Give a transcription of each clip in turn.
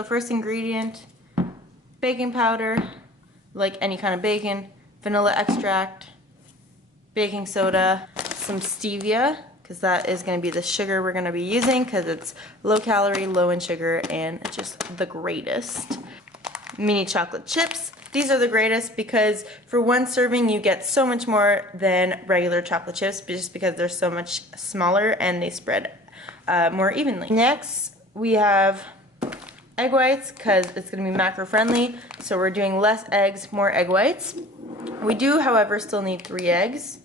The first ingredient, baking powder, like any kind of bacon, vanilla extract, baking soda, some stevia, because that is going to be the sugar we're going to be using because it's low calorie, low in sugar, and it's just the greatest. Mini chocolate chips. These are the greatest because for one serving you get so much more than regular chocolate chips just because they're so much smaller and they spread more evenly. Next we have egg whites because it's going to be macro friendly, so we're doing less eggs, more egg whites. We do, however, still need 3 eggs,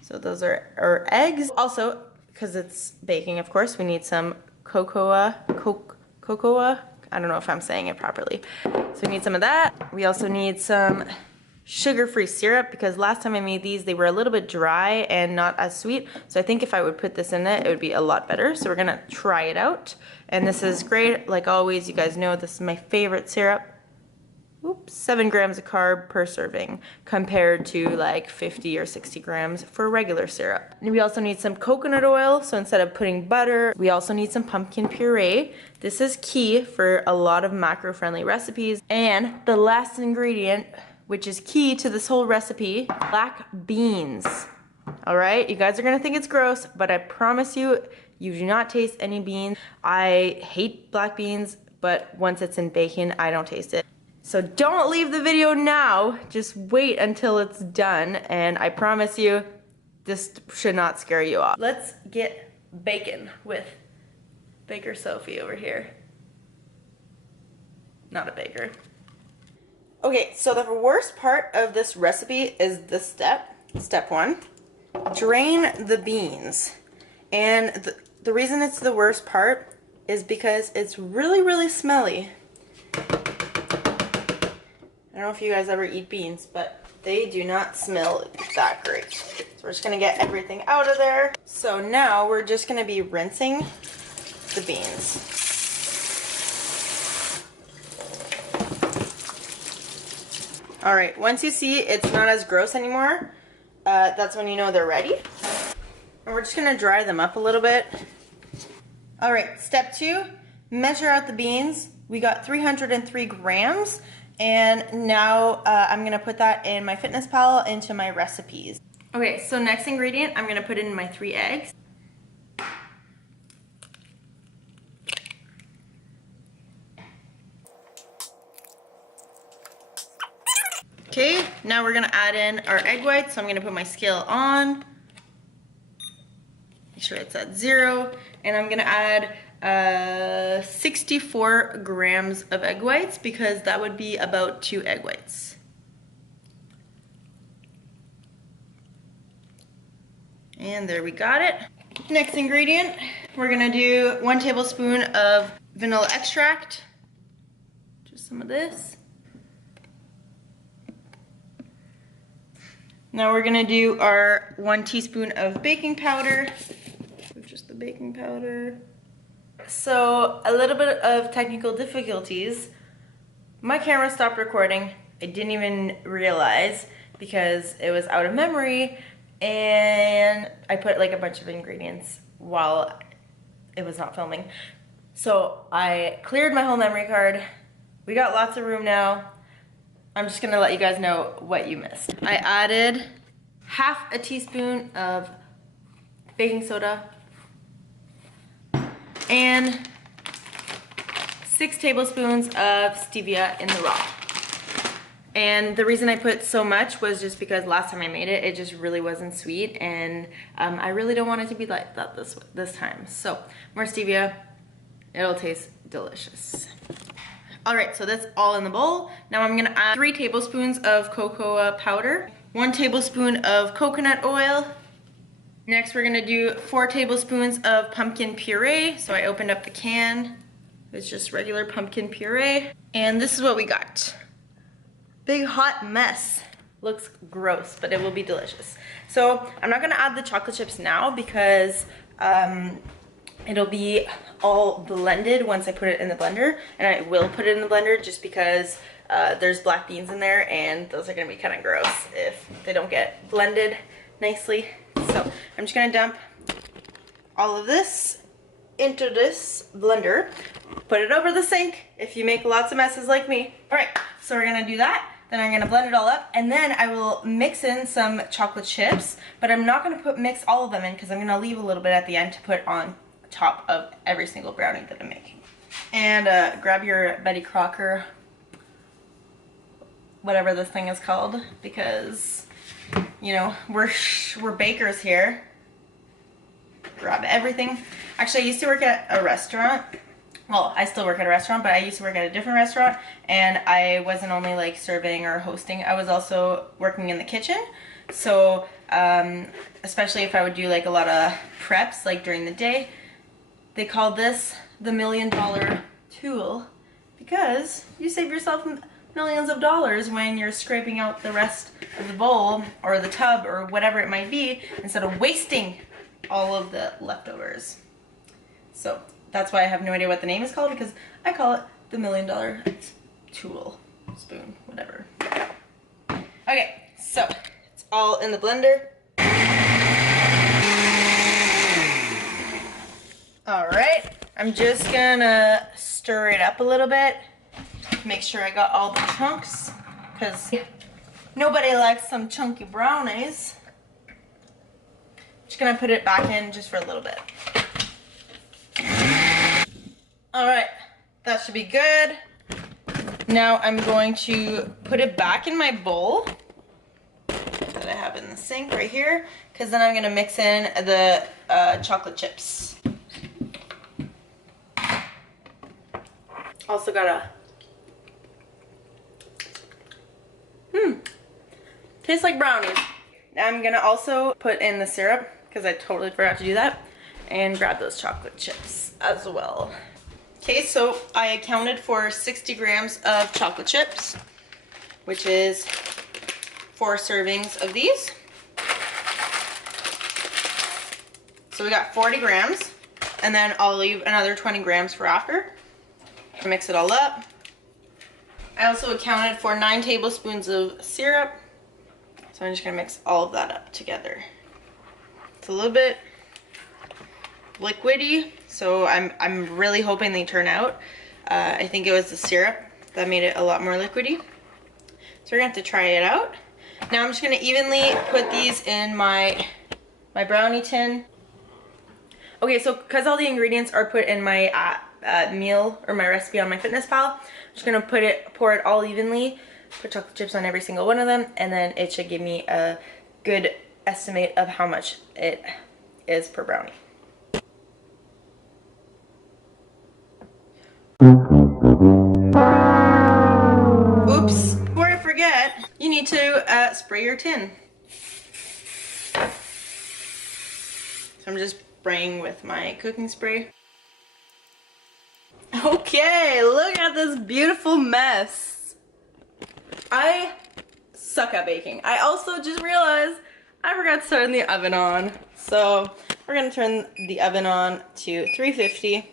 so those are our eggs. Also, because it's baking, of course, we need some cocoa. I don't know if I'm saying it properly. So we need some of that. We also need some sugar-free syrup because last time I made these, they were a little bit dry and not as sweet. So I think if I would put this in it would be a lot better. So we're gonna try it out. And this is great. Like always, you guys know this is my favorite syrup. Oops, 7 grams of carb per serving compared to like 50 or 60 grams for regular syrup. And we also need some coconut oil, so instead of putting butter, we also need some pumpkin puree. This is key for a lot of macro-friendly recipes. And the last ingredient, which is key to this whole recipe, black beans. All right, you guys are gonna think it's gross, but I promise you, you do not taste any beans. I hate black beans, but once it's in bacon, I don't taste it. So don't leave the video now, just wait until it's done, and I promise you, this should not scare you off. Let's get bacon with Baker Sophie over here. Not a baker. Okay, so the worst part of this recipe is this step, step 1. Drain the beans. And the reason it's the worst part is because it's really, really smelly. I don't know if you guys ever eat beans, but they do not smell that great. So we're just gonna get everything out of there. So now we're just gonna be rinsing the beans. All right, once you see it's not as gross anymore, that's when you know they're ready. And we're just gonna dry them up a little bit. All right, step 2, measure out the beans. We got 303 grams. And now I'm gonna put that in my FitnessPal into my recipes. Okay, so next ingredient, I'm gonna put in my 3 eggs. Okay, now we're gonna add in our egg whites. So I'm gonna put my scale on. Make sure it's at 0. And I'm gonna add 64 grams of egg whites because that would be about 2 egg whites. And there we got it. Next ingredient, we're gonna do 1 tablespoon of vanilla extract. Just some of this. Now we're gonna do our 1 teaspoon of baking powder. Just the baking powder. So a little bit of technical difficulties. My camera stopped recording. I didn't even realize because it was out of memory, and I put like a bunch of ingredients while it was not filming. So I cleared my whole memory card. We got lots of room now. I'm just gonna let you guys know what you missed. I added half a teaspoon of baking soda and 6 tablespoons of stevia in the raw. And the reason I put so much was just because last time I made it, it just really wasn't sweet, and I really don't want it to be like that this time. So more stevia, it'll taste delicious. All right, so that's all in the bowl. Now I'm gonna add 3 tablespoons of cocoa powder, 1 tablespoon of coconut oil. Next, we're gonna do 4 tablespoons of pumpkin puree. So I opened up the can. It's just regular pumpkin puree. And this is what we got. Big hot mess. Looks gross, but it will be delicious. So I'm not gonna add the chocolate chips now because it'll be all blended once I put it in the blender. And I will put it in the blender just because there's black beans in there and those are gonna be kind of gross if they don't get blended nicely. So I'm just gonna dump all of this into this blender, put it over the sink if you make lots of messes like me. All right, so we're gonna do that. Then I'm gonna blend it all up, and then I will mix in some chocolate chips, but I'm not gonna mix all of them in because I'm gonna leave a little bit at the end to put on top of every single brownie that I'm making. And grab your Betty Crocker, whatever this thing is called, because, you know, we're bakers here. Grab everything. Actually, I used to work at a restaurant. Well, I still work at a restaurant, but I used to work at a different restaurant, and I wasn't only like serving or hosting, I was also working in the kitchen. So, especially if I would do like a lot of preps, like during the day, they called this the $1 million tool, because you save yourself millions of dollars when you're scraping out the rest of the bowl or the tub or whatever it might be, instead of wasting all of the leftovers. So that's why I have no idea what the name is called, because I call it the $1 million tool, spoon, whatever. Okay, so it's all in the blender. All right, I'm just gonna stir it up a little bit, make sure I got all the chunks, because nobody likes some chunky brownies. Just gonna put it back in just for a little bit. All right, that should be good. Now I'm going to put it back in my bowl that I have in the sink right here, because then I'm gonna mix in the chocolate chips. Also gotta, tastes like brownies. Now I'm gonna also put in the syrup, because I totally forgot to do that, and grab those chocolate chips as well. Okay, so I accounted for 60 grams of chocolate chips, which is 4 servings of these. So we got 40 grams, and then I'll leave another 20 grams for after. Mix it all up. I also accounted for 9 tablespoons of syrup, so I'm just gonna mix all of that up together. It's a little bit liquidy, so I'm really hoping they turn out. I think it was the syrup that made it a lot more liquidy. So we're gonna have to try it out. Now I'm just gonna evenly put these in my brownie tin. Okay, so because all the ingredients are put in my meal or my recipe on MyFitnessPal, I'm just gonna pour it all evenly, put chocolate chips on every single one of them, and then it should give me a good estimate of how much it is per brownie. Oops, before I forget, you need to spray your tin. So I'm just spraying with my cooking spray. Okay, look at this beautiful mess. I suck at baking. I also just realized I forgot to turn the oven on. So we're gonna turn the oven on to 350.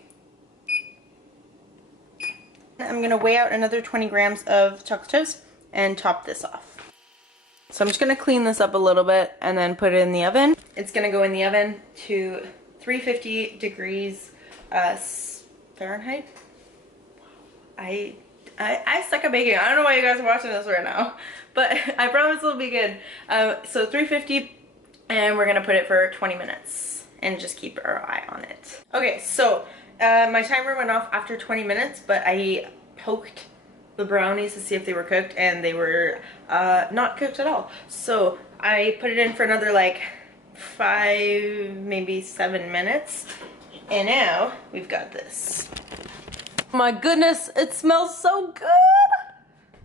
I'm gonna weigh out another 20 grams of chocolate chips and top this off. So I'm just gonna clean this up a little bit and then put it in the oven. It's gonna go in the oven to 350 degrees Fahrenheit. I suck at baking. I don't know why you guys are watching this right now, but I promise it'll be good. So 350, and we're gonna put it for 20 minutes and just keep our eye on it. Okay, so my timer went off after 20 minutes, but I poked the brownies to see if they were cooked, and they were not cooked at all. So I put it in for another like 5, maybe 7 minutes, and now we've got this. Oh my goodness, it smells so good.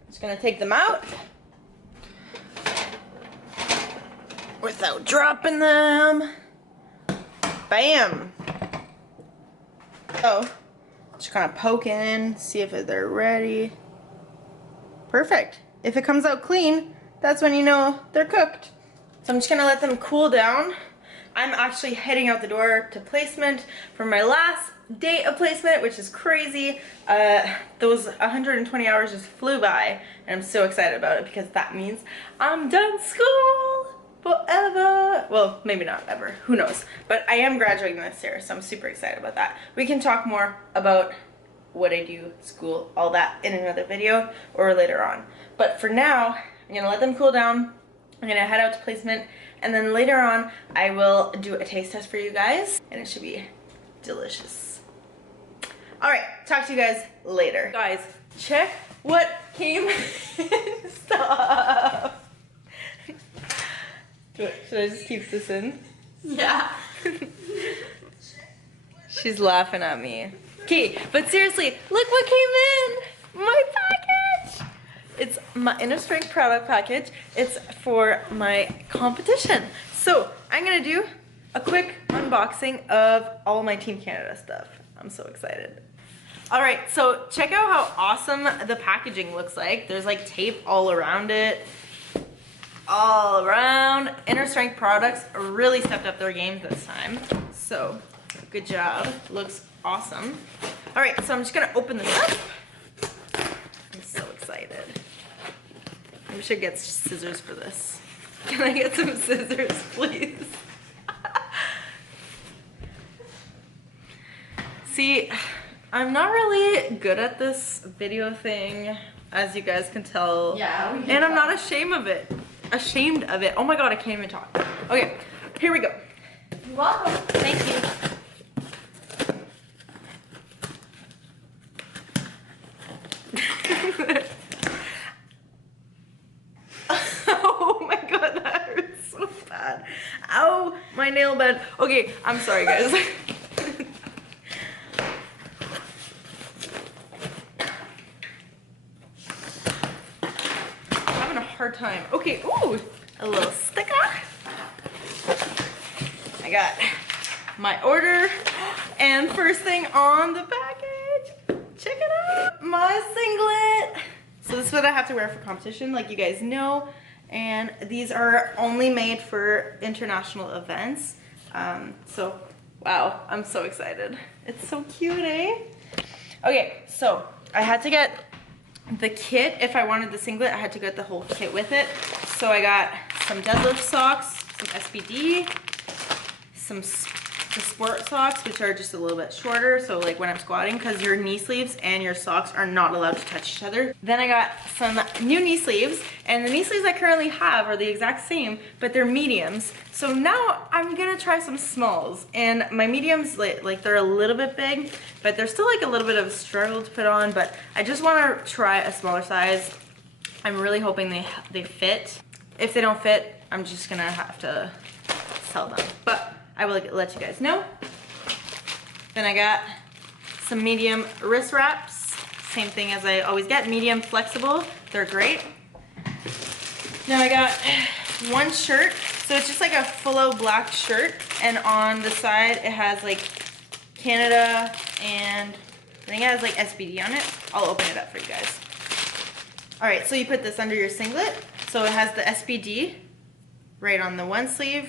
Just gonna take them out without dropping them. Bam. So just kind of poke in, see if they're ready. Perfect. If it comes out clean, that's when you know they're cooked. So I'm just gonna let them cool down. I'm actually heading out the door to placement for my last day of placement, which is crazy. Those 120 hours just flew by, and I'm so excited about it because that means I'm done school. forever. Well, maybe not ever, who knows. But I am graduating this year, so I'm super excited about that. We can talk more about what I do, school, all that in another video or later on. But for now, I'm gonna let them cool down. I'm gonna head out to placement, and then later on, I will do a taste test for you guys, and it should be delicious. All right, talk to you guys later. Guys, check what came in. Stop. Should I just keep this in? Yeah. She's laughing at me. Okay, but seriously, look what came in! My package! It's my Inner Strength product package. It's for my competition. So, I'm gonna do a quick unboxing of all my Team Canada stuff. I'm so excited. Alright, so check out how awesome the packaging looks like. There's like tape all around it. All around. Inner Strength products really stepped up their game this time. So, good job. Looks awesome. Alright, so I'm just gonna open this up. I'm so excited. I wish I get scissors for this. Can I get some scissors, please? See, I'm not really good at this video thing, as you guys can tell. Yeah, and I'm not ashamed of it. Oh my god, I can't even talk. Okay, here we go. You're welcome. Thank you. Oh my god, that hurts so bad. Ow, my nail bed. Okay, I'm sorry guys. Having a hard time. Okay, ooh, a little sticker. I got my order, and first thing on the package, check it out, my singlet. So this is what I have to wear for competition, like you guys know, and these are only made for international events. So, wow, I'm so excited. It's so cute, eh? Okay, so I had to get the kit. If I wanted the singlet, I had to get the whole kit with it. So I got some deadlift socks, some SBD, some the sport socks, which are just a little bit shorter, so like when I'm squatting, because your knee sleeves and your socks are not allowed to touch each other. Then I got some new knee sleeves, and the knee sleeves I currently have are the exact same, but they're mediums. So now I'm gonna try some smalls, and my mediums, like they're a little bit big, but they're still like a little bit of a struggle to put on, but I just wanna try a smaller size. I'm really hoping they fit. If they don't fit, I'm just gonna have to sell them. But I will let you guys know. Then I got some medium wrist wraps. Same thing as I always get, medium flexible. They're great. Now I got one shirt. So it's just like a full black shirt. And on the side it has like Canada and I think it has like SBD on it. I'll open it up for you guys. All right, so you put this under your singlet. So it has the SBD right on the one sleeve.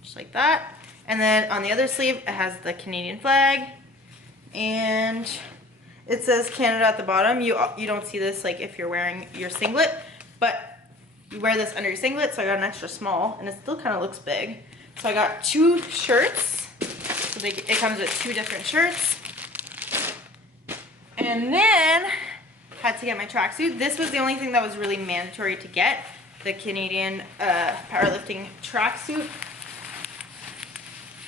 Just like that. And then on the other sleeve, it has the Canadian flag. And it says Canada at the bottom. You don't see this like if you're wearing your singlet, but you wear this under your singlet, so I got an extra small, and it still kind of looks big. So I got two shirts. So it comes with two different shirts. And then, had to get my tracksuit. This was the only thing that was really mandatory to get, the Canadian powerlifting tracksuit.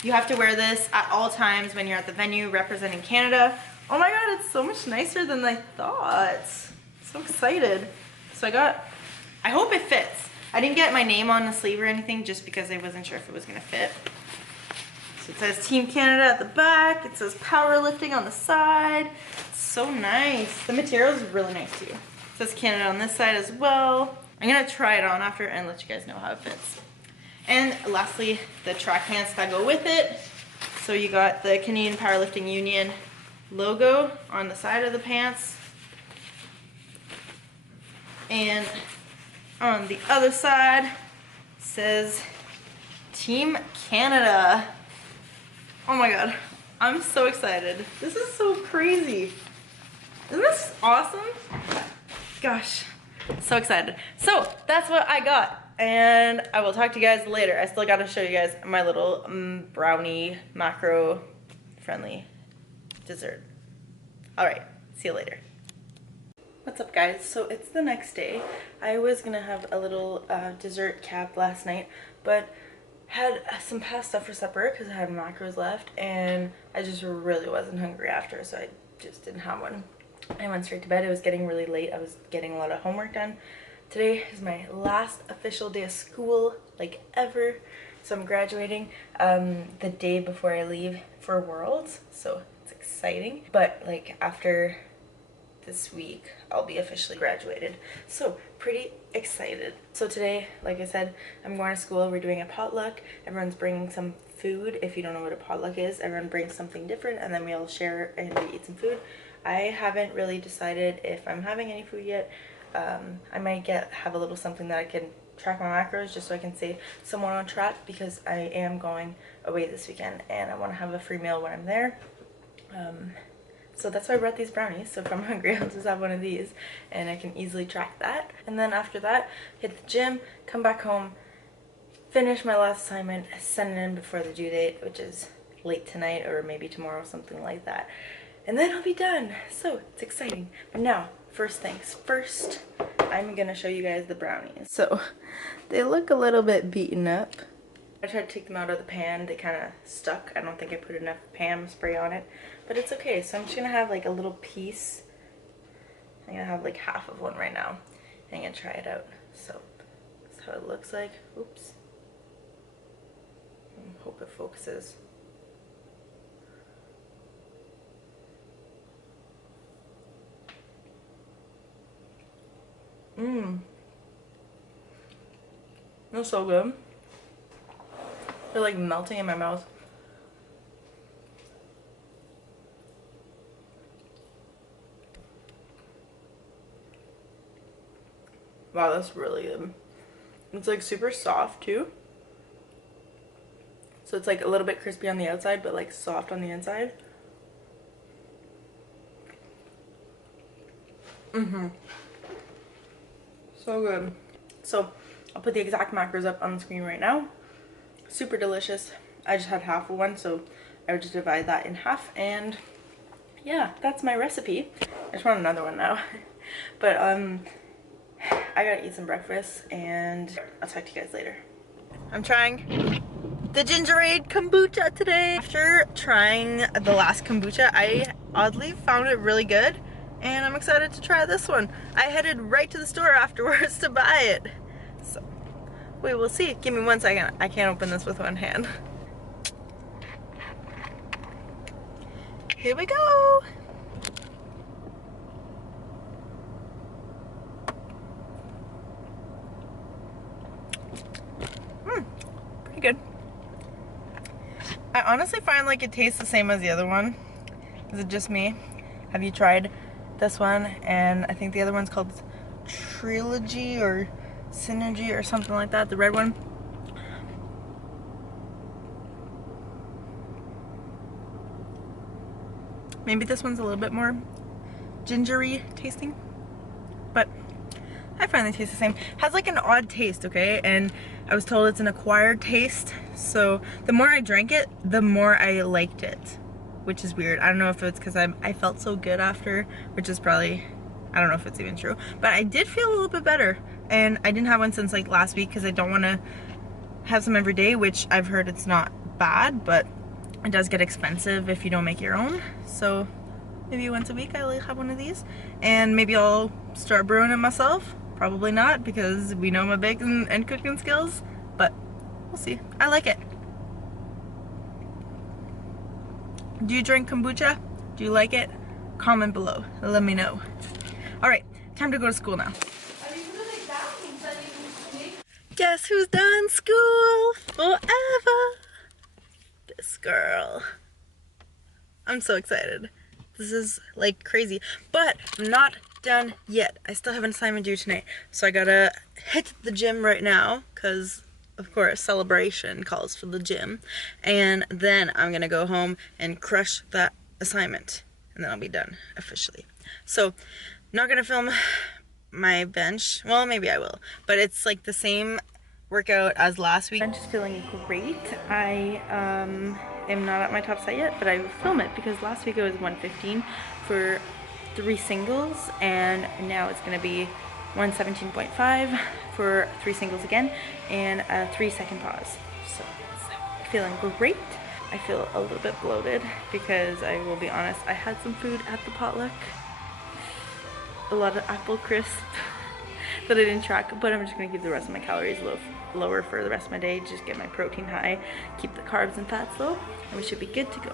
You have to wear this at all times when you're at the venue representing Canada. Oh my god, it's so much nicer than I thought. So excited. So I hope it fits. I didn't get my name on the sleeve or anything just because I wasn't sure if it was gonna fit. So it says Team Canada at the back. It says powerlifting on the side. It's so nice. The material is really nice too. It says Canada on this side as well. I'm gonna try it on after and let you guys know how it fits. And lastly, the track pants that go with it. So you got the Canadian Powerlifting Union logo on the side of the pants. And on the other side says Team Canada. Oh my god, I'm so excited. This is so crazy. Isn't this awesome? Gosh, so excited. So that's what I got. and I will talk to you guys later. I still gotta show you guys my little brownie macro friendly dessert. All right, see you later. What's up guys? So it's the next day. I was gonna have a little dessert cap last night, but had some pasta for supper because I had macros left and I just really wasn't hungry after, so I just didn't have one. I went straight to bed. It was getting really late. I was getting a lot of homework done. Today is my last official day of school, like ever. So I'm graduating the day before I leave for Worlds, so it's exciting. But like after this week, I'll be officially graduated. So pretty excited. So today, like I said, I'm going to school. We're doing a potluck. Everyone's bringing some food. If you don't know what a potluck is, everyone brings something different and then we all share and we eat some food. I haven't really decided if I'm having any food yet. I might have a little something that I can track my macros just so I can stay somewhat on track because I am going away this weekend and I want to have a free meal when I'm there. So that's why I brought these brownies. So if I'm hungry, I'll just have one of these and I can easily track that. And then after that, hit the gym, come back home, finish my last assignment, send it in before the due date, which is late tonight or maybe tomorrow, something like that. And then I'll be done. So it's exciting. But now, first things first, I'm gonna show you guys the brownies. So they look a little bit beaten up. I tried to take them out of the pan. They kind of stuck. I don't think I put enough Pam spray on it, but it's okay. So I'm just gonna have like a little piece. I'm gonna have like half of one right now. I'm gonna try it out. So that's how it looks like. Oops. I hope it focuses. That's so good. They're like melting in my mouth. Wow, that's really good. It's like super soft too. So it's like a little bit crispy on the outside, but like soft on the inside. So good. So I'll put the exact macros up on the screen right now. Super delicious. I just had half of one, so I would just divide that in half, and yeah, that's my recipe. I just want another one now. But I gotta eat some breakfast and I'll talk to you guys later. I'm trying the Gingerade kombucha today. After trying the last kombucha, I oddly found it really good and I'm excited to try this one. I headed right to the store afterwards to buy it. So we will see. Give me 1 second. I can't open this with one hand. Here we go. Pretty good. I honestly find like it tastes the same as the other one. Is it just me? Have you tried this one? And I think the other one's called Trilogy or Synergy or something like that, the red one. Maybe this one's a little bit more gingery tasting, but I find they taste the same. Has like an odd taste, okay? And I was told it's an acquired taste, so the more I drank it, the more I liked it, which is weird. I don't know if it's because I felt so good after, which is probably, I don't know if it's even true, but I did feel a little bit better. And I didn't have one since like last week because I don't want to have some every day, which I've heard it's not bad, but it does get expensive if you don't make your own. So maybe once a week I'll have one of these, and maybe I'll start brewing it myself. Probably not, because we know my baking and cooking skills, but we'll see. I like it. Do you drink kombucha? Do you like it? Comment below. Let me know. All right, time to go to school now. Guess who's done school forever? This girl. I'm so excited. This is like crazy, but I'm not done yet. I still have an assignment due tonight, so I gotta hit the gym right now because of course celebration calls for the gym, and then I'm gonna go home and crush that assignment and then I'll be done officially. So not gonna film my bench. Well, maybe I will, but it's like the same workout as last week. I'm just feeling great. I am not at my top set yet, but I will film it because last week it was 115 for 3 singles, and now it's gonna be 117.5 for 3 singles again, and a 3-second pause. So feeling great. I feel a little bit bloated because I will be honest, I had some food at the potluck. A lot of apple crisp that I didn't track, but I'm just gonna keep the rest of my calories lower for the rest of my day, just get my protein high, keep the carbs and fats low, and we should be good to go.